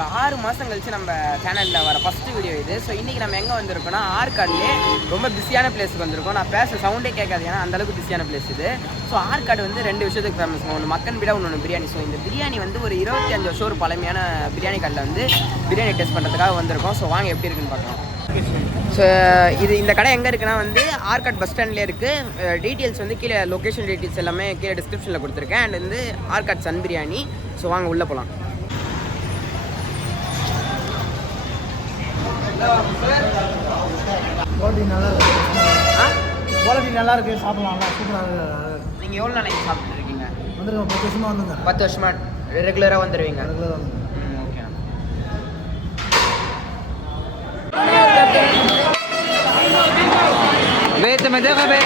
ஒரு 6 மாதம் கழிச்சு நம்ம சேனலில் வர ஃபஸ்ட்டு வீடியோ இது. ஸோ இன்றைக்கி நம்ம எங்கே வந்திருக்கோம்னா ஆற்காடுலேயே ரொம்ப பிஸியான பிளேஸுக்கு வந்திருக்கோம். நான் பேச சவுண்டே கேட்காது, ஏன்னா அந்தளவுக்கு பிஸியான பிளேஸ் இது. ஸோ ஆற்காடு வந்து 2 விஷயத்துக்கு ஃபேமஸ். ஒன்று மக்கன் பீடா, ஒன்று பிரியாணி. ஸோ இந்த பிரியாணி வந்து ஒரு 25 வருஷம் ஒரு பழமையான பிரியாணி கடையில் வந்து பிரியாணி டெஸ்ட் பண்ணுறதுக்காக வந்திருக்கோம். ஸோ வாங்க எப்படி இருக்குன்னு பார்க்கலாம். ஸோ இந்த கடை எங்கே இருக்குன்னா வந்து ஆற்காடு பஸ் ஸ்டாண்ட்லேயே இருக்குது. டீட்டெயில்ஸ் வந்து கீழே லொக்கேஷன் டீட்டெயில்ஸ் எல்லாமே கீழே டிஸ்கிரிப்ஷனில் கொடுத்துருக்கேன். அண்ட் வந்து ஆற்காடு சன் பிரியாணி. ஸோ வாங்க உள்ளே போகலாம். குவாலிட்டி நல்லா இருக்கு. குவாலிட்டி நல்லா இருக்கு, சாப்பிடலாம், சூப்பராக இருக்கு. நீங்கள் எவ்வளோ நாளைக்கு சாப்பிட்டு இருக்கீங்க? வந்துருங்க, 10 வருஷமாக வந்துங்க. 10 வருஷமா ரெகுலராக வந்துடுவீங்க? ரெகுலராக வந்து. ஓகே. वेट में देखो बे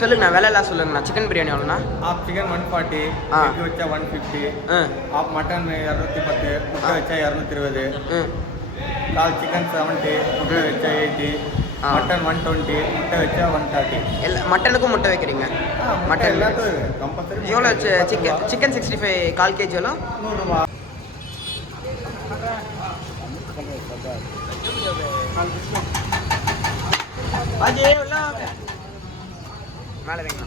சொல்லுங்கண்ணா, விலையெல்லாம் சொல்லுங்கண்ணா. சிக்கன் பிரியாணி எவ்வளோண்ணா? ஆப் சிக்கன் 140, எக் வச்சா 150, ஆப் மட்டன் 210, முட்டை வச்சா 220, கால் சிக்கன் 70, முட்டை வச்சா 80, மட்டன் 120, முட்டை வச்சா 130. மட்டனுக்கும் முட்டை வைக்கிறீங்க? மட்டன் எல்லாத்துக்கும் கம்பல்சரி. எவ்வளோ சிக்கன் 65 1/4 kg எவ்வளோ? 100 ரூபா. மேலே வைங்க.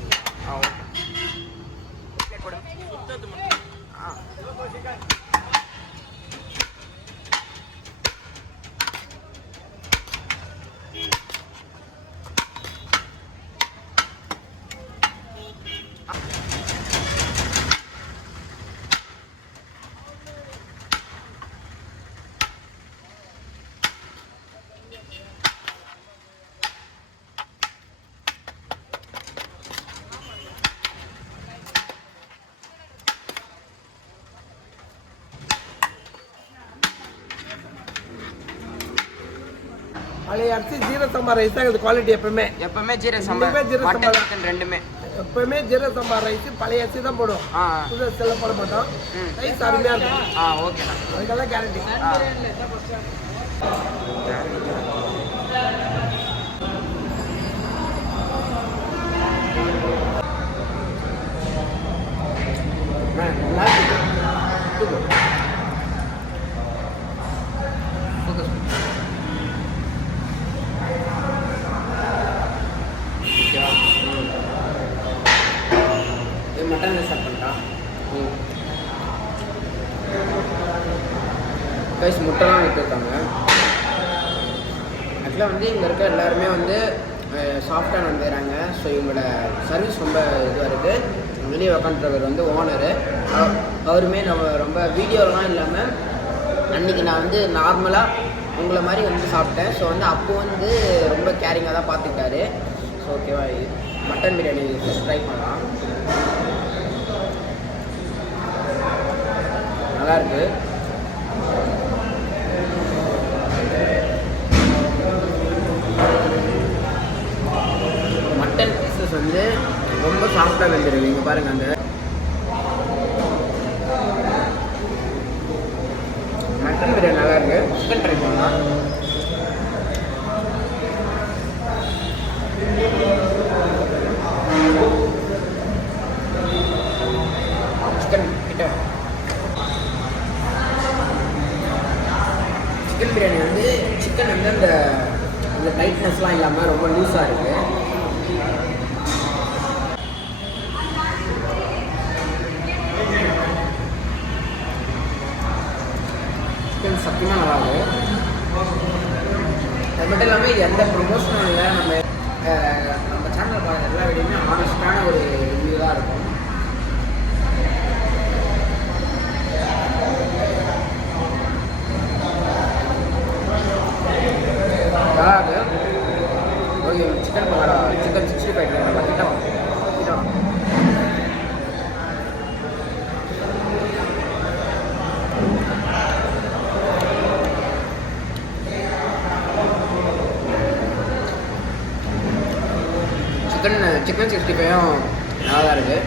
பழைய அரிசி ஜீரக சம்பா ரைஸ் தான் இது குவாலிட்டி. எப்பவுமே ஜீரக சம்பா, மட்டன் சிக்கன் ரெண்டுமே எப்பவுமே ஜீரக சம்பா ரைஸ் பழைய அரிசி தான் போடும். புது அரிசியெல்லாம் போட மாட்டோம். ரைஸ் அருமையாக இருக்கும். ஓகேண்ணா, அதுக்கெல்லாம் கேரண்டி. மட்டன் ஸ்டார்ட் பண்ணிட்டான் கைஸ். முட்டைலாம் விட்டுருக்காங்க. ஆக்சுவலாக வந்து இங்கே இருக்க எல்லாருமே வந்து சாஃப்டாக வந்துடுறாங்க. ஸோ இவங்களோட சர்வீஸ் ரொம்ப இதுவாக இருக்குது. வெளியே உக்காந்துருவர் வந்து ஓனரு. அவருமே நம்ம ரொம்ப வீடியோலாம் இல்லாமல் அன்றைக்கி நான் வந்து நார்மலாக உங்களை மாதிரி வந்து சாப்பிட்டேன். ஸோ வந்து அப்போது வந்து ரொம்ப கேரிங்காக தான் பார்த்துக்கிட்டாரு. ஸோ ஓகேவா, மட்டன் பிரியாணி ட்ரை பண்ணலாம். நல்லாயிருக்கு. மட்டன் பீசஸ் வந்து ரொம்ப சாஃப்டாக வெந்துருக்கு. இங்கே பாருங்கள், அந்த மட்டன் பிரியாணி நல்லாயிருக்கு. சிக்கன் ட்ரை பண்ணலாம். சிக்கன் கிட்ட சிக்கன் பிரியாணி வந்து சிக்கன் வந்து அந்த டைட்னஸ்லாம் இல்லாமல் ரொம்ப லூஸாக இருக்குது. சிக்கன் சத்தியமாக நல்லா இருக்குது. அது மட்டும் இல்லாமல் எந்த ப்ரொமோஷனும் இல்லை. நம்ம சேனலில் பார்க்குற எல்லா வீடியோமே ஆனஸ்டான ஒரு ரிவ்யூ தான் இருக்கும். ஓகே, சிக்கன் பக்கோடா, சிக்கன் 65 கிட்ட சிக்கன் 65ம் நல்லா தான் இருக்குது.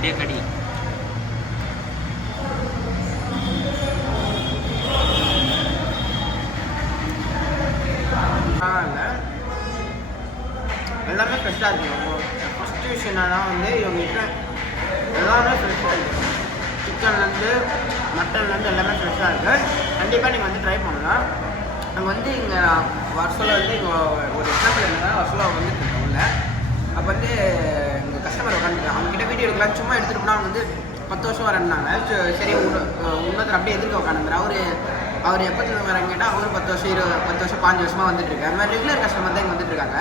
அப்படியே கடி. எல்லாமே ஃப்ரெஷ்ஷாக இருக்கும். ஃபஸ்ட்டு விஷயம் என்னன்னா வந்து இவங்ககிட்ட எல்லாமே ஃப்ரெஷ்ஷாக இருக்குது. சிக்கன்லேருந்து மட்டன்லேருந்து எல்லாமே ஃப்ரெஷ்ஷாக இருக்குது. கண்டிப்பாக நீங்கள் வந்து ட்ரை பண்ணலாம். அங்கே வந்து இங்கே வருஷத்தில் வந்து இங்கே ஒரு எக்ஸாம்பிள் என்னன்னா வருஷத்தில் வந்துட்டு இருக்கோம் உள்ள. அப்போ வந்து எங்கள் கஸ்டமர் உட்காந்துருக்காங்க. அவங்ககிட்ட வீடியோ எடுக்கலாம் சும்மா எடுத்துகிட்டு போனால் வந்து 10 வருஷம் வரேன்னாங்க. சரி இன்னொருத்தர் அப்படியே எதிர்க்க உட்காந்துருந்தார். அவர் எப்போத்துல வரேன்னு கேட்டால் அவரும் 10 வருஷம் 10 வருஷம் 5 வருஷமாக வந்துட்டு இருக்காரு. அந்த மாதிரி ரெகுலர் கஸ்டமர் தான் இங்கே வந்துட்டு இருக்காங்க.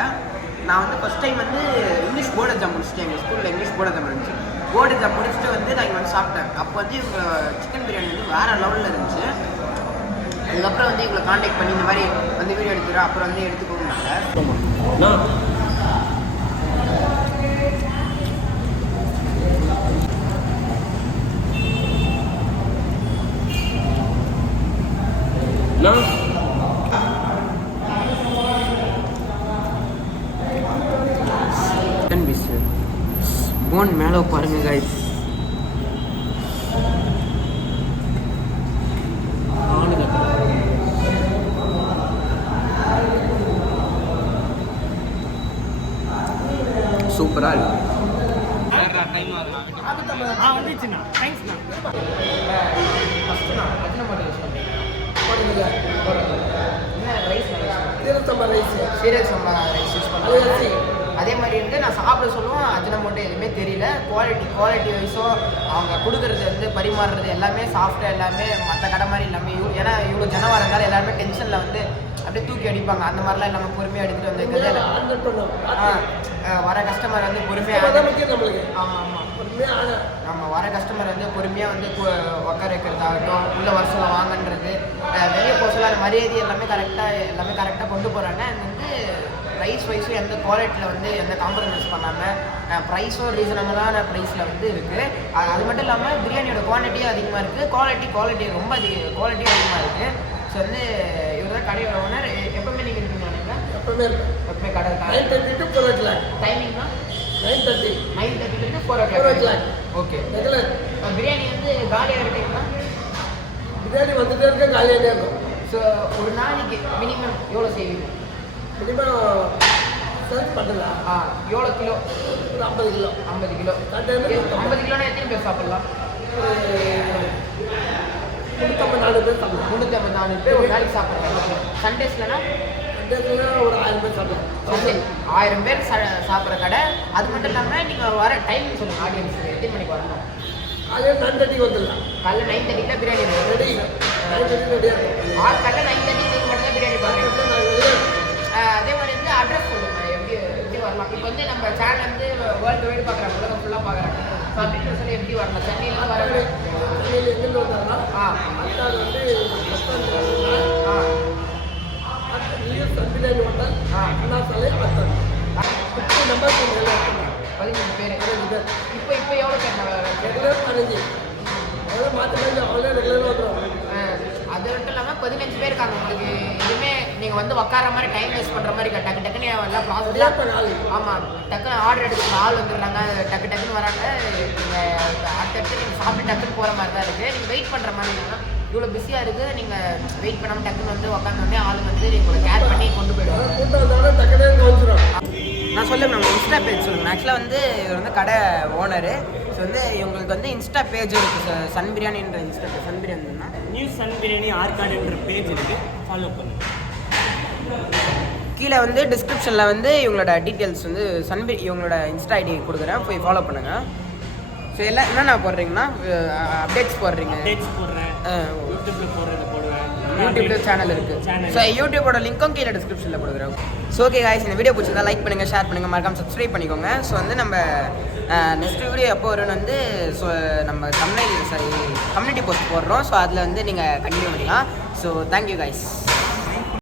நான் வந்து ஃபஸ்ட் டைம் வந்து இங்கிலீஷ் போர்டு எக்ஸாம் முடிச்சுட்டு எங்கள் ஸ்கூலில் இங்கிலீஷ் போர்டு எக்ஸாம் இருந்துச்சு. போர்டு எக்ஸாம் முடிச்சுட்டு வந்து நான் இங்கே வந்து சாப்பிட்டேன். அப்போ வந்து இவங்க சிக்கன் பிரியாணி வந்து வேறு லெவலில் இருந்துச்சு. அதுக்கப்புறம் வந்து இவங்களை காண்டாக்ட் பண்ணி இந்த மாதிரி வந்து வீடியோ எடுத்துக்கிறோம் அப்புறம் வந்து எடுத்துக்கோங்க. சிக்கன் பீஸ் போன் மேலே பாருங்க கைஸ். சூப்பராக இருக்கு. வந்துச்சுண்ணா தேங்க்ஸ்ண்ணா. சீரக சம்பா ரைஸ் யூஸ் பண்ணுறேன். அதே மாதிரி வந்து நான் சாப்பிட சொல்லுவோம் அஜினமோட்டோ எதுவுமே தெரியல. குவாலிட்டி வைஸோ அவங்க கொடுக்குறது வந்து பரிமாறுறது எல்லாமே சாஃப்டாக எல்லாமே மற்ற கடை மாதிரி எல்லாமே ஏன்னா இவ்வளோ ஜனம் வரதால எல்லாருமே டென்ஷனில் வந்து அப்படியே தூக்கி அடிப்பாங்க. அந்த மாதிரிலாம் நம்ம பொறுமையாக எடுத்துகிட்டு வந்து வர கஸ்டமர் வந்து பொறுமையாக ஆமாம் வர கஸ்டமர் வந்து பொறுமையாக வந்து உட்கார வைக்கிறதாகட்டும் உள்ள வருஷம் வாங்கன்றது வெளியே போசலான மரியாதை எல்லாமே கரெக்டாக கொண்டு போகிறாங்க. அது வந்து ப்ரைஸ் வைஸும் எந்த குவாலிட்டியில் வந்து எந்த காம்ப்ரமைஸ் பண்ணாமல் ப்ரைஸும் ரீசனபிளான ப்ரைஸில் வந்து இருக்குது. அது மட்டும் இல்லாமல் பிரியாணியோட குவான்டிட்டியும் அதிகமாக இருக்குது. குவாலிட்டி ரொம்ப குவாலிட்டியும் அதிகமாக இருக்குது. ஸோ வந்து இவர் தான் கடையோட ஓனர். எப்பவுமே நீங்கள் இருக்கீங்களா? நீங்கள் எப்பவுமே கடை 9:30 to 4 o'clock. டைமிங்னா 9:30 9:30 to 4 o'clock. Okay. Biryani வந்து காலியாக டைம்னா பிரியாணி வந்துட்டே இருக்க காலியாகவே இருக்கும். ஸோ ஒரு நாளைக்கு மினிமம் எவ்வளோ செய்வீங்க? மினிமம் சர்ச் பண்ணலாம். எவ்வளோ கிலோ? ஒரு 50 கிலோ. 50 கிலோ. 50 கிலோனா எத்தனை பேர் சாப்பிடலாம்? 354 பேர் சாப்பிடலாம். 354 பேர் ஒரு நாளைக்கு சாப்பிட்றாங்க. சண்டேஸ்லனா ஒரு 1000 பேர் சாப்பிடலாம். சண்டே 1000 பேர் சாப்பிட்ற கடை. அது மட்டும் இல்லாமல் நீங்கள் வர டைமிங் சொல்லுங்கள் ஆடியன்ஸுக்கு எத்தனை மணிக்கு வரணும்? காலையில் 9:30 வந்துடலாம். காலைல 9:30 பிரியாணி ரெடி. 9:30 ரெடியாக இருக்கும். காலைல 9:30 மட்டும் தான் பிரியாணி பண்ணுறேன். அதே மாதிரி வந்து அட்ரஸ் சொல்லுங்கள் எப்படி வரலாம்? இப்போ வந்து நம்ம சேனல் வந்து வேர்ல்டு வைடு பார்க்குறாங்க, உலகம் ஃபுல்லாக பார்க்குறாங்க. ஸோ அப்படின்னு சொல்லி எப்படி வரலாம்? சென்னையிலேருந்து வர எங்கேருந்து வந்தாங்கன்னா அத்தாடு வந்து பிரியாணி ஹோட்டல் அண்ணா சாலை அத்தாடு நம்பர் 15 பேர். இப்போ எவ்வளோ பேர்? ரெகுலர் 15. அவ்வளோ மாற்றி அவ்வளோ ரெகுலராக வந்துடும். அது மட்டும் இல்லாமல் 15 பேர் இருக்காங்க. உங்களுக்கு எதுவுமே நீங்கள் வந்து உட்கார மாதிரி டைம் வேஸ்ட் பண்ணுற மாதிரி டக்குன்னு எல்லாம் ப்ராசஸ். ஆமாம், டக்குன்னு ஆர்டர் எடுத்துக்கிற ஆள் வந்துடுறாங்க, டக்குன்னு வராங்க. நீங்கள் அடுத்தடுத்து நீங்கள் சாப்பிட்டு டக்குன்னு போகிற மாதிரி தான் இருக்குது. நீங்கள் வெயிட் பண்ணுற மாதிரி இல்லைன்னா இவ்வளோ பிஸியாக இருக்குது. நீங்கள் வெயிட் பண்ணாமல் டக்குன்னு வந்து உட்காந்தோடனே ஆள் வந்து உங்களை கேர் பண்ணி கொண்டு போயிடுவாங்க. நான் சொல்லுங்கள், நம்ம இன்ஸ்டா பேஜ் சொல்லுங்கள். ஆக்சுவலாக வந்து இவர் வந்து கடை ஓனரு. ஸோ வந்து இவங்களுக்கு வந்து இன்ஸ்டா பேஜ் இருக்குது. சன் பிரியாணின்ற இன்ஸ்டா பேஜ். சன் பிரியாணின்னா நியூ சன் பிரியாணி ஆர்காடுன்ற பேஜ் இருக்குது, ஃபாலோ பண்ணுங்கள். கீழே வந்து டிஸ்கிரிப்ஷனில் வந்து இவங்களோட டீட்டெயில்ஸ் வந்து இவங்களோட இன்ஸ்டா ஐடி கொடுக்குறேன், போய் ஃபாலோ பண்ணுங்கள். ஸோ எல்லாம் என்னென்ன போடுறீங்கன்னா அப்டேட்ஸ் போடுறீங்க? அப்டேட்ஸ் போடுறேன், யூடியூப்பில் போடுறது போடுவேன். யூடியூப்பில் சேனல் இருக்குது. ஸோ யூடியூபோட லிங்க்கும் கீழே டிஸ்கிரிப்ஷனில் கொடுக்குறேன். ஸோ ஓகே காய்ஸ், இந்த வீடியோ பிடிச்சிருந்தா லைக் பண்ணுங்கள், ஷேர் பண்ணுங்கள், மறக்காம சப்ஸ்கிரைப் பண்ணிக்கோங்க. ஸோ வந்து நம்ம நெக்ஸ்ட் வீடியோ எப்போ வரும்னு வந்து ஸோ நம்ம கம்யூனிட்டி போஸ்ட் போடுறோம். ஸோ அதில் வந்து நீங்கள் கண்டினியூ பண்ணிக்கலாம். So thank you guys.